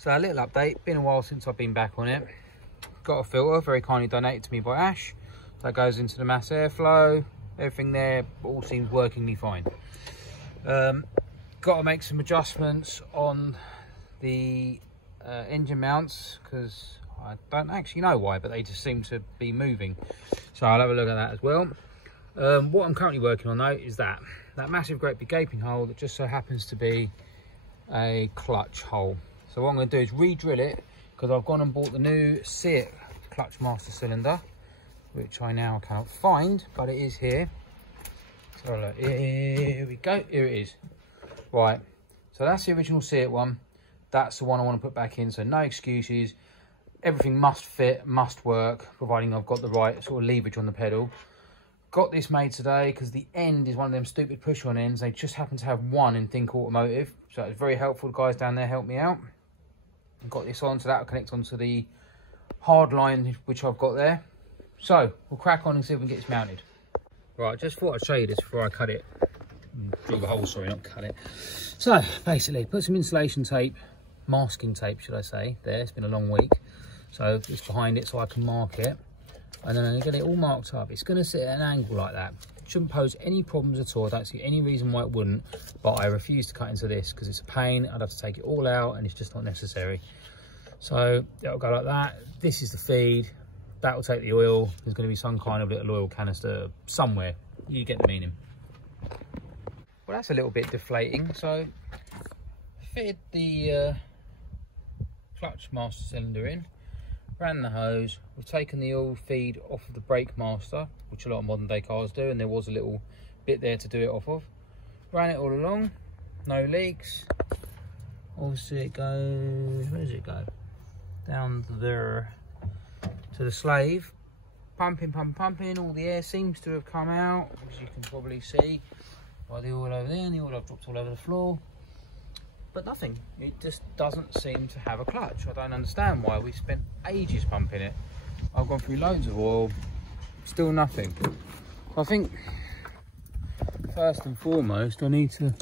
So a little update, been a while since I've been back on it. Got a filter, very kindly donated to me by Ash. That goes into the mass airflow, everything there all seems workingly fine. Got to make some adjustments on the engine mounts, because I don't actually know why, but they just seem to be moving. So I'll have a look at that as well. What I'm currently working on though is that massive great big gaping hole that just so happens to be a clutch hole. So what I'm going to do is re-drill it, because I've gone and bought the new Seabot clutch master cylinder, which I now cannot find, but it is here. So look, here we go, here it is. Right, so that's the original Seabot one. That's the one I want to put back in, so no excuses. Everything must fit, must work, providing I've got the right sort of leverage on the pedal. Got this made today because the end is one of them stupid push-on ends. They just happen to have one in Think Automotive, so it's very helpful. The guys down there helped me out. Got this on, so that'll connect onto the hard line which I've got there. So we'll crack on and see if we can get this mounted. Right, just thought I'd show you this before I cut it. Drill the hole, sorry, not cut it. So basically, put some insulation tape, masking tape should I say, there. It's been a long week, so it's behind it so I can mark it, and then I'm going to get it all marked up. It's going to sit at an angle like that. Shouldn't pose any problems at all. I don't see any reason why it wouldn't, but I refuse to cut into this because it's a pain. I'd have to take it all out and it's just not necessary. So it'll go like that. This is the feed. That will take the oil. There's going to be some kind of little oil canister somewhere. You get the meaning. Well, that's a little bit deflating. So fitted the clutch master cylinder in, ran the hose. We've taken the oil feed off of the brake master, which a lot of modern day cars do, and there was a little bit there to do it off of. Ran it all along, no leaks. Obviously it goes, where does it go? Down there to the slave. Pumping, pumping. All the air seems to have come out, as you can probably see by the oil over there, and the oil I've dropped all over the floor. But nothing, it just doesn't seem to have a clutch. I don't understand why. We spent ages pumping it. I've gone through loads of oil, still nothing. I think first and foremost I need to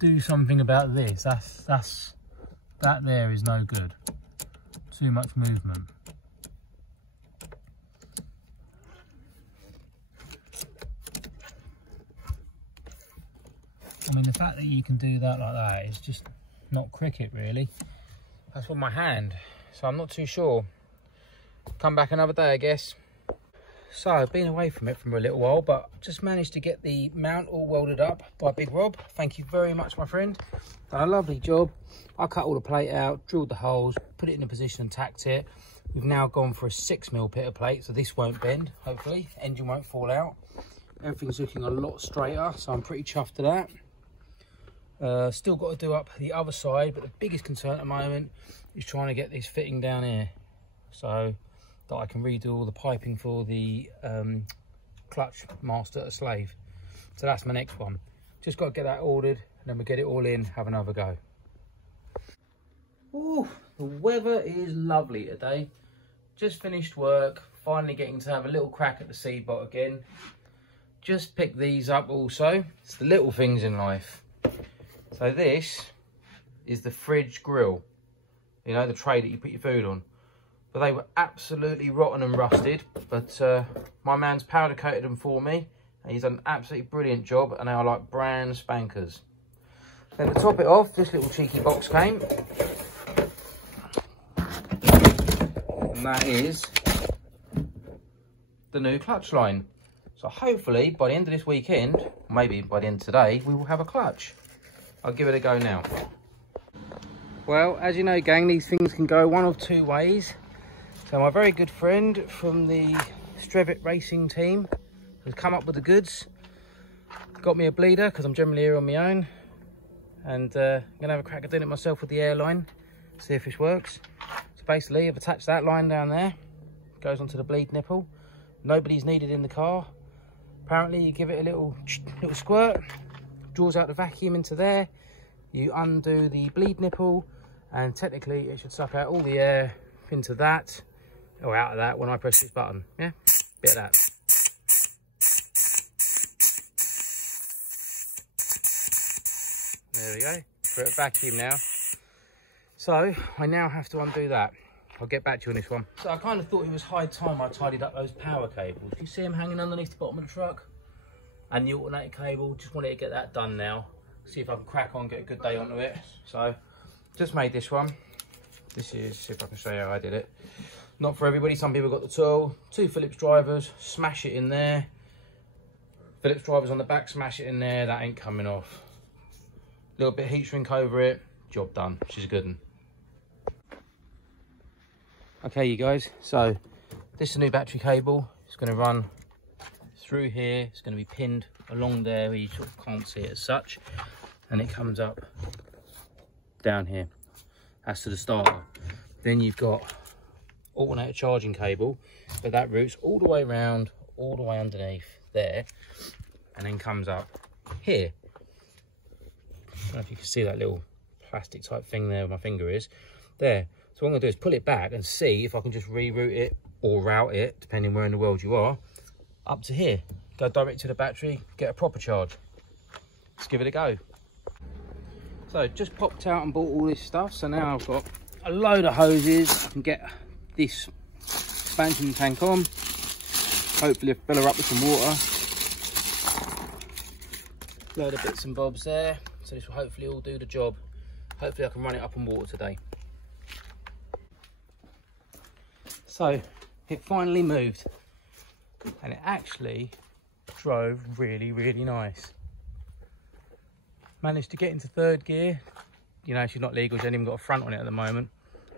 do something about this. That there is no good. Too much movement. I mean, the fact that you can do that like that is just not cricket, really. That's with my hand, so I'm not too sure. Come back another day, I guess. So I've been away from it for a little while, but just managed to get the mount all welded up by Big Rob. Thank you very much, my friend. Done a lovely job. I cut all the plate out, drilled the holes, put it in a position and tacked it. We've now gone for a 6mm pitter plate, so this won't bend, hopefully. Engine won't fall out. Everything's looking a lot straighter, so I'm pretty chuffed to that. Still got to do up the other side, but the biggest concern at the moment is trying to get this fitting down here, so that I can redo all the piping for the clutch master at slave. So that's my next one. Just got to get that ordered, and then we'll get it all in, have another go. Ooh, the weather is lovely today. Just finished work, finally getting to have a little crack at the Seabot again. Just picked these up also. It's the little things in life. So this is the fridge grill, you know, the tray that you put your food on. But they were absolutely rotten and rusted, but my man's powder coated them for me, and he's done an absolutely brilliant job, and they are like brand spankers. Then to top it off, this little cheeky box came, and that is the new clutch line. So hopefully by the end of this weekend, maybe by the end of today, we will have a clutch. I'll give it a go now. Well, as you know, gang, these things can go one of two ways. So my very good friend from the Seabot racing team has come up with the goods. Got me a bleeder, because I'm generally here on my own. And I'm going to have a crack at doing it myself with the airline. See if this works. So basically, I've attached that line down there. Goes onto the bleed nipple. Nobody's needed in the car. Apparently, you give it a little squirt. Draws out the vacuum into there. You undo the bleed nipple, and technically it should suck out all the air into that, or out of that when I press this button. Yeah, bit of that. There we go. We're at vacuum now. So I now have to undo that. I'll get back to you on this one. So I kind of thought it was high time I tidied up those power cables. You see them hanging underneath the bottom of the truck? And the alternator cable, just wanted to get that done now. See if I can crack on, get a good day onto it. So just made this one. This is, see if I can show you how I did it. Not for everybody, some people got the tool. 2 Phillips drivers, smash it in there. Phillips drivers on the back, smash it in there, that ain't coming off. Little bit of heat shrink over it, job done, she's a good one. Okay you guys, so this is a new battery cable. It's going to run through here, it's going to be pinned along there where you sort of can't see it as such. And it comes up down here, that's to the starter. Then you've got alternator charging cable, but that routes all the way around, all the way underneath there, and then comes up here. I don't know if you can see that little plastic type thing there where my finger is. There. So what I'm going to do is pull it back and see if I can just reroute it or route it, depending where in the world you are, up to here. Go direct to the battery, get a proper charge. Let's give it a go. So just popped out and bought all this stuff. So now I've got a load of hoses. I can get this expansion tank on. Hopefully fill her up with some water. Load of bits and bobs there. So this will hopefully all do the job. Hopefully I can run it up on water today. So it finally moved. And it actually drove really, really nice. Managed to get into 3rd gear. You know, she's not legal, she hasn't even got a front on it at the moment.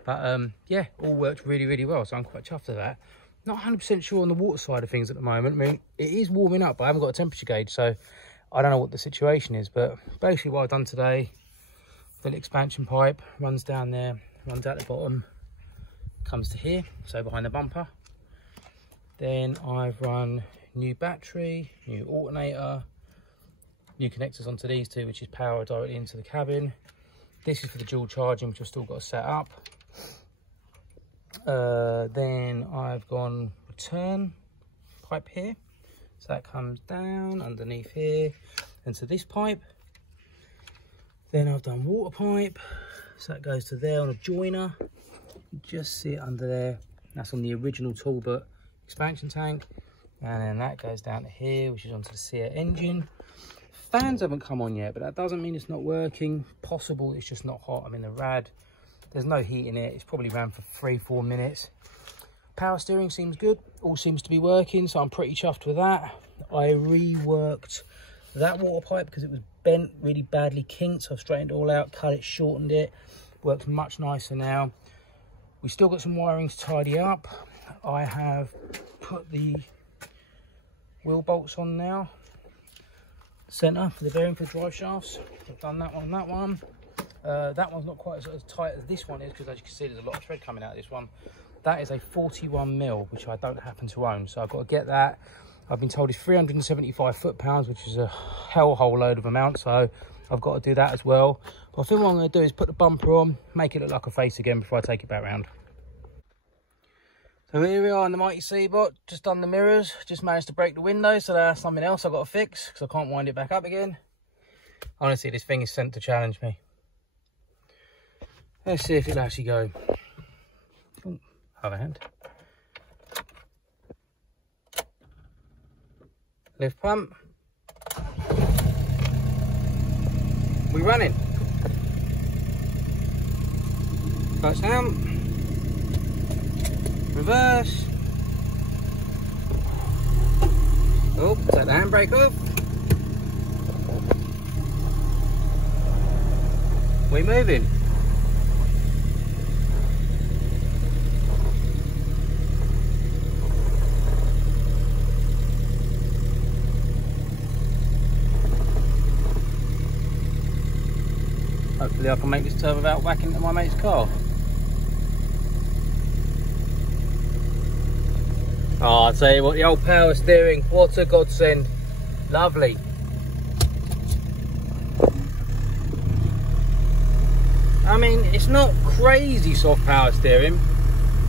But yeah, all worked really, really well. So I'm quite chuffed with that. Not 100% sure on the water side of things at the moment. I mean, it is warming up, but I haven't got a temperature gauge, so I don't know what the situation is. But basically what I've done today, the expansion pipe runs down there, runs out the bottom, comes to here, so behind the bumper. Then I've run new battery, new alternator, new connectors onto these two, which is power directly into the cabin. This is for the dual charging, which I've still got to set up. Then I've gone return pipe here, so that comes down underneath here into this pipe. Then I've done water pipe, so that goes to there on a joiner. You just see it under there. That's on the original Talbot expansion tank, and then that goes down to here, which is onto the Seabot engine. Fans haven't come on yet, but that doesn't mean it's not working. Possible it's just not hot. I'm in the rad. There's no heat in it. It's probably ran for 3-4 minutes. Power steering seems good. All seems to be working, so I'm pretty chuffed with that. I reworked that water pipe because it was bent, really badly kinked. So I've straightened it all out, cut it, shortened it. Works much nicer now. We still got some wiring to tidy up. I have put the wheel bolts on now. Centre for the bearing for the drive shafts. I've done that one and that one. That one's not quite as tight as this one is, because as you can see there's a lot of thread coming out of this one. That is a 41mm, which I don't happen to own, so I've got to get that. I've been told it's 375 foot-pounds, which is a hellhole load of amount, so I've got to do that as well. But I think what I'm going to do is put the bumper on, make it look like a face again before I take it back round. So here we are on the mighty Seabot, just done the mirrors, just managed to break the window, so that's something else I've got to fix, because I can't wind it back up again. Honestly, this thing is sent to challenge me. Let's see if it'll actually go. Ooh, other hand. Lift pump. We're running. Clutch down. Reverse. Oh, take the handbrake off. We're moving. Hopefully I can make this turn without whacking into my mate's car. Oh, I'll tell you what, the old power steering, what a godsend. Lovely. I mean, it's not crazy soft power steering,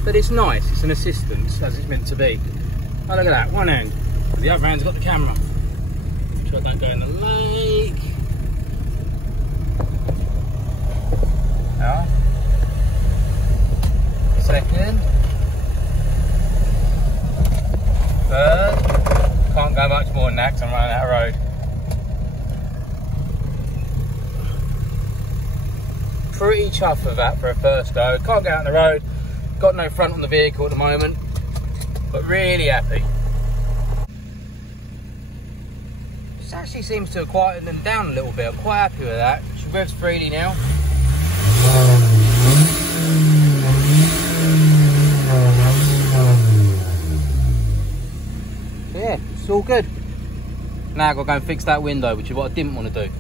but it's nice. It's an assistance, as it's meant to be. Oh, look at that, one hand. The other hand's got the camera. Make sure I don't go in the lake. Yeah. pretty chuffed with that for a first go. Can't get out on the road, got no front on the vehicle at the moment, but really happy. This actually seems to have quietened them down a little bit. I'm quite happy with that. She revs freely now. So yeah, it's all good. Now I've got to go and fix that window, which is what I didn't want to do.